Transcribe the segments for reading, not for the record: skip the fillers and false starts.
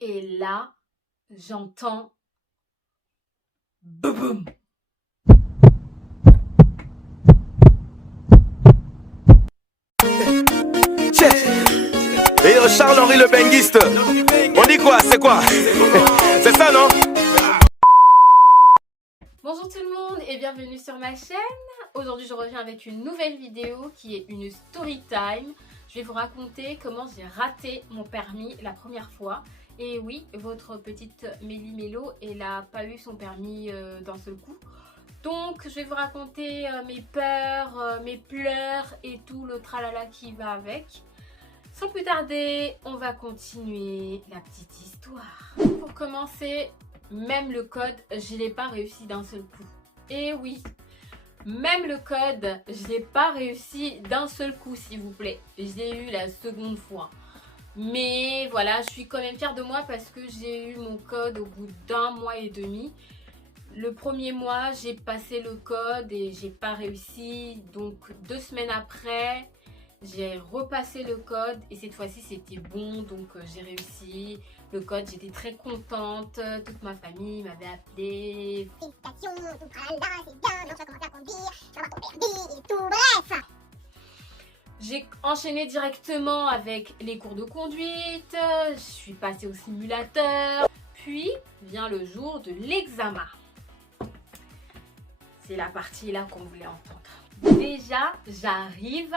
Et là, j'entends boum boum. Et Charles-Henri le benguiste. On dit quoi? C'est quoi? C'est ça, non? Bonjour tout le monde et bienvenue sur ma chaîne. Aujourd'hui je reviens avec une nouvelle vidéo qui est une story time. Je vais vous raconter comment j'ai raté mon permis la première fois. Et oui, votre petite Mélie Mélo, elle n'a pas eu son permis d'un seul coup. Donc je vais vous raconter mes peurs, mes pleurs et tout le tralala qui va avec. Sans plus tarder, on va continuer la petite histoire. Pour commencer, même le code, je ne l'ai pas réussi d'un seul coup. Et oui, même le code, je ne l'ai pas réussi d'un seul coup, s'il vous plaît. Je l'ai eu la seconde fois. Mais voilà, je suis quand même fière de moi parce que j'ai eu mon code au bout d'un mois et demi. Le premier mois, j'ai passé le code et j'ai pas réussi. Donc 2 semaines après, j'ai repassé le code et cette fois-ci c'était bon, donc j'ai réussi le code, j'étais très contente, toute ma famille m'avait appelé. Félicitations, tout tralala, c'est bien, non, tu vas commencer à conduire, tu vas avoir ton permis et tout, bref. J'ai enchaîné directement avec les cours de conduite, je suis passée au simulateur, puis vient le jour de l'examen. C'est la partie là qu'on voulait entendre. Déjà, j'arrive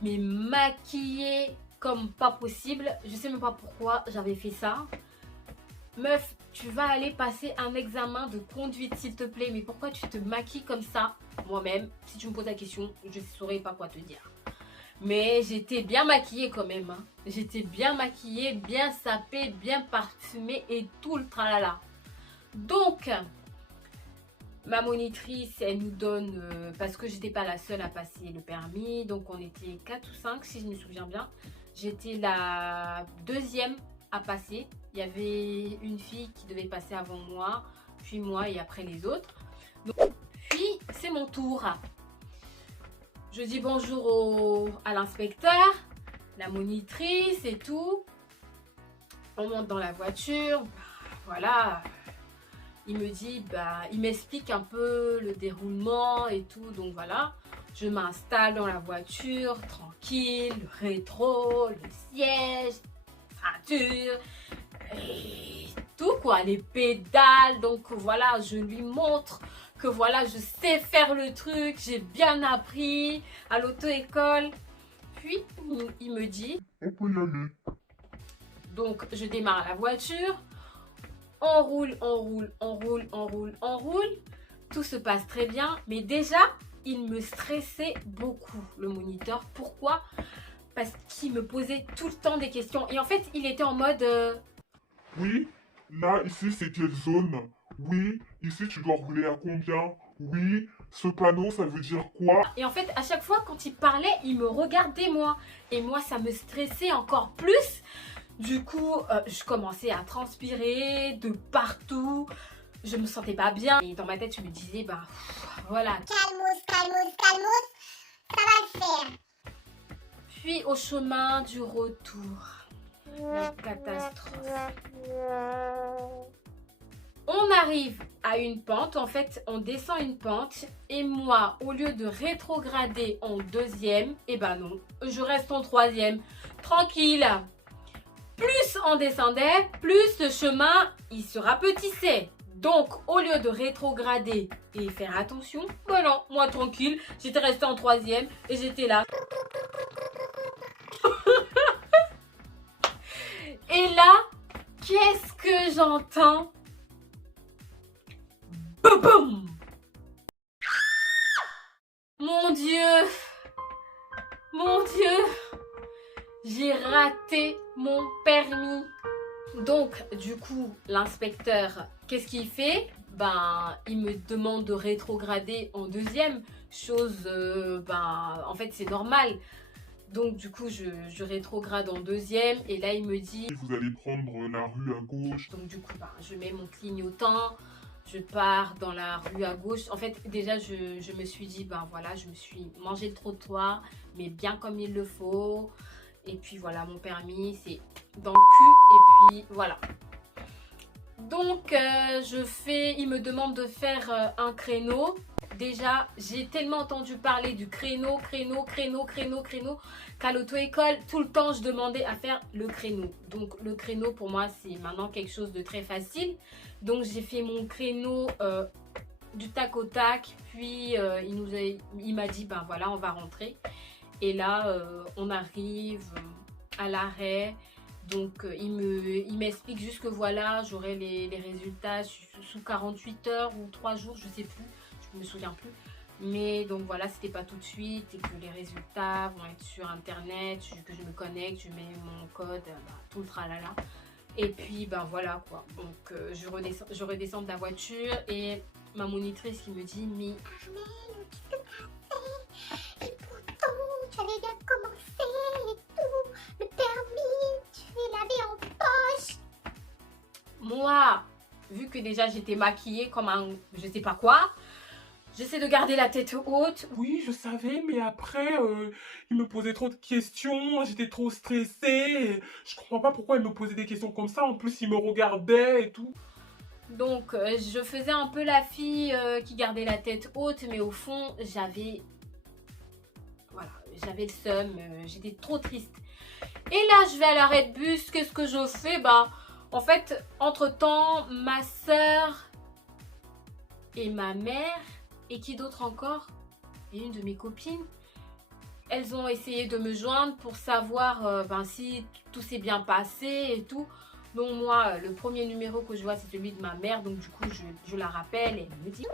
mais maquillée comme pas possible. Je sais même pas pourquoi j'avais fait ça. Meuf, tu vas aller passer un examen de conduite s'il te plaît. Mais pourquoi tu te maquilles comme ça? Moi-même, si tu me poses la question, je ne saurais pas quoi te dire. Mais j'étais bien maquillée quand même. Hein. J'étais bien maquillée, bien sapée, bien parfumée et tout le tralala. Donc, ma monitrice, elle nous donne, parce que j'étais pas la seule à passer le permis, donc on était 4 ou 5 si je me souviens bien. J'étais la deuxième à passer. Il y avait une fille qui devait passer avant moi, puis moi et après les autres. Donc, puis c'est mon tour. Je dis bonjour à l'inspecteur, la monitrice et tout. On monte dans la voiture, voilà. Il me dit, il m'explique un peu le déroulement et tout, donc voilà. Je m'installe dans la voiture, tranquille, le rétro, le siège, ceinture, et tout quoi, les pédales. Donc voilà, je lui montre que voilà, je sais faire le truc, j'ai bien appris à l'auto-école. Puis, il me dit, on peut y aller. Donc, je démarre la voiture. On roule, on roule, on roule, on roule, on roule. Tout se passe très bien. Mais déjà, il me stressait beaucoup, le moniteur. Pourquoi? Parce qu'il me posait tout le temps des questions. Et en fait, il était en mode... Oui, là, ici, c'est quelle zone? Oui, ici, tu dois rouler à combien? Oui, ce panneau, ça veut dire quoi? Et en fait, à chaque fois, quand il parlait, il me regardait moi. Et moi, ça me stressait encore plus. Du coup, je commençais à transpirer de partout. Je me sentais pas bien. Et dans ma tête, je me disais, voilà. Calmos, calmos, calmos, ça va le faire. Puis au chemin du retour, la catastrophe. On arrive à une pente, en fait, on descend une pente. Et moi, au lieu de rétrograder en deuxième, eh ben non, je reste en troisième. Tranquille. Plus on descendait, plus le chemin, il se rapetissait. Donc, au lieu de rétrograder et faire attention, ben non, moi tranquille, j'étais restée en troisième et j'étais là. Et là, qu'est-ce que j'entends? Boum boum! Mon Dieu! Mon Dieu! J'ai raté mon permis. Donc, du coup, l'inspecteur, qu'est-ce qu'il fait? Il me demande de rétrograder en deuxième. Chose, en fait, c'est normal. Donc, du coup, je rétrograde en deuxième. Et là, il me dit... Vous allez prendre la rue à gauche. Donc, du coup, je mets mon clignotant. Je pars dans la rue à gauche. En fait, déjà, je me suis dit, voilà, je me suis mangé le trottoir, mais bien comme il le faut. Et puis voilà, mon permis, c'est dans le cul. Et puis voilà. Donc, il me demande de faire un créneau. Déjà, j'ai tellement entendu parler du créneau, qu'à l'auto-école, tout le temps, je demandais à faire le créneau. Donc, le créneau, pour moi, c'est maintenant quelque chose de très facile. Donc, j'ai fait mon créneau du tac au tac. Puis, il m'a dit, ben voilà, on va rentrer. Et là, on arrive à l'arrêt. Donc, il m'explique juste que voilà, j'aurai les résultats sous 48 heures ou 3 jours, je sais plus. Je me souviens plus, mais donc voilà, c'était pas tout de suite et que les résultats vont être sur internet, que je me connecte, je mets mon code, tout le tralala. Et puis ben voilà quoi. Donc je redescends de la voiture et ma monitrice qui me dit mais Armelle, qu'est-ce que t'as fait? Et pourtant, tu avais bien commencé et tout. Le permis, tu l'avais en poche. moi, vu que déjà j'étais maquillée comme un je sais pas quoi, j'essaie de garder la tête haute. Oui, je savais, mais après, il me posait trop de questions, j'étais trop stressée. Je comprends pas pourquoi il me posait des questions comme ça. En plus, il me regardait et tout. Donc je faisais un peu la fille qui gardait la tête haute, mais au fond j'avais le seum, j'étais trop triste. Et là je vais à l'arrêt de bus, qu'est-ce que je fais? Bah en fait entre temps ma soeur et ma mère et qui d'autre encore? Et une de mes copines, elles ont essayé de me joindre pour savoir si tout s'est bien passé et tout. Donc moi, le premier numéro que je vois, c'est celui de ma mère. Donc du coup, je la rappelle et elle me dit Et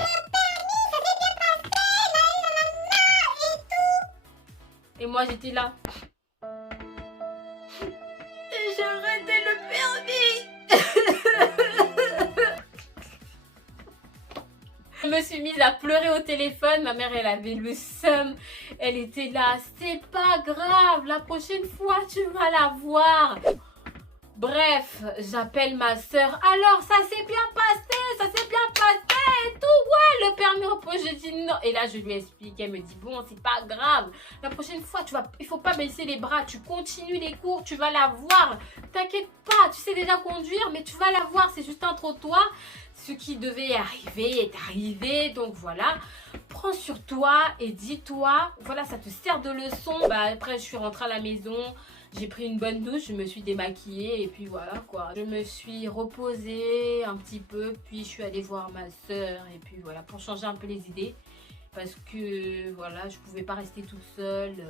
le permis, ça s'est bien passé, et tout. Et moi, j'étais là. Et j'ai arrêté le permis. Je me suis mise à pleurer au téléphone. Ma mère, elle avait le seum. Elle était là. C'est pas grave. La prochaine fois, tu vas la voir. Bref, j'appelle ma soeur. Alors, ça s'est bien passé. Ça s'est bien passé et tout. Ouais, le permis repos. Je dis non. Et là, je lui explique. Elle me dit bon, c'est pas grave. La prochaine fois, il faut pas baisser les bras. Tu continues les cours. Tu vas la voir. T'inquiète pas. Tu sais déjà conduire, mais tu vas la voir. C'est juste un trottoir. Ce qui devait arriver est arrivé. Donc voilà. Prends sur toi et dis-toi. Voilà, ça te sert de leçon. Bah, après, je suis rentrée à la maison. J'ai pris une bonne douche, je me suis démaquillée et puis voilà quoi. Je me suis reposée un petit peu, puis je suis allée voir ma soeur et puis voilà, pour changer un peu les idées. Parce que voilà, je pouvais pas rester toute seule,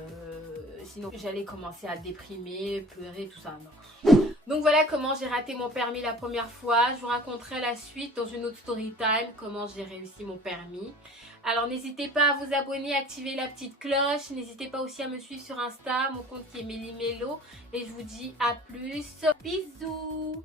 sinon j'allais commencer à déprimer, pleurer, tout ça. Non. Donc voilà comment j'ai raté mon permis la première fois. Je vous raconterai la suite dans une autre story time, comment j'ai réussi mon permis. Alors n'hésitez pas à vous abonner, activer la petite cloche. N'hésitez pas aussi à me suivre sur Insta, mon compte qui est Mélie Mélo. Et je vous dis à plus. Bisous.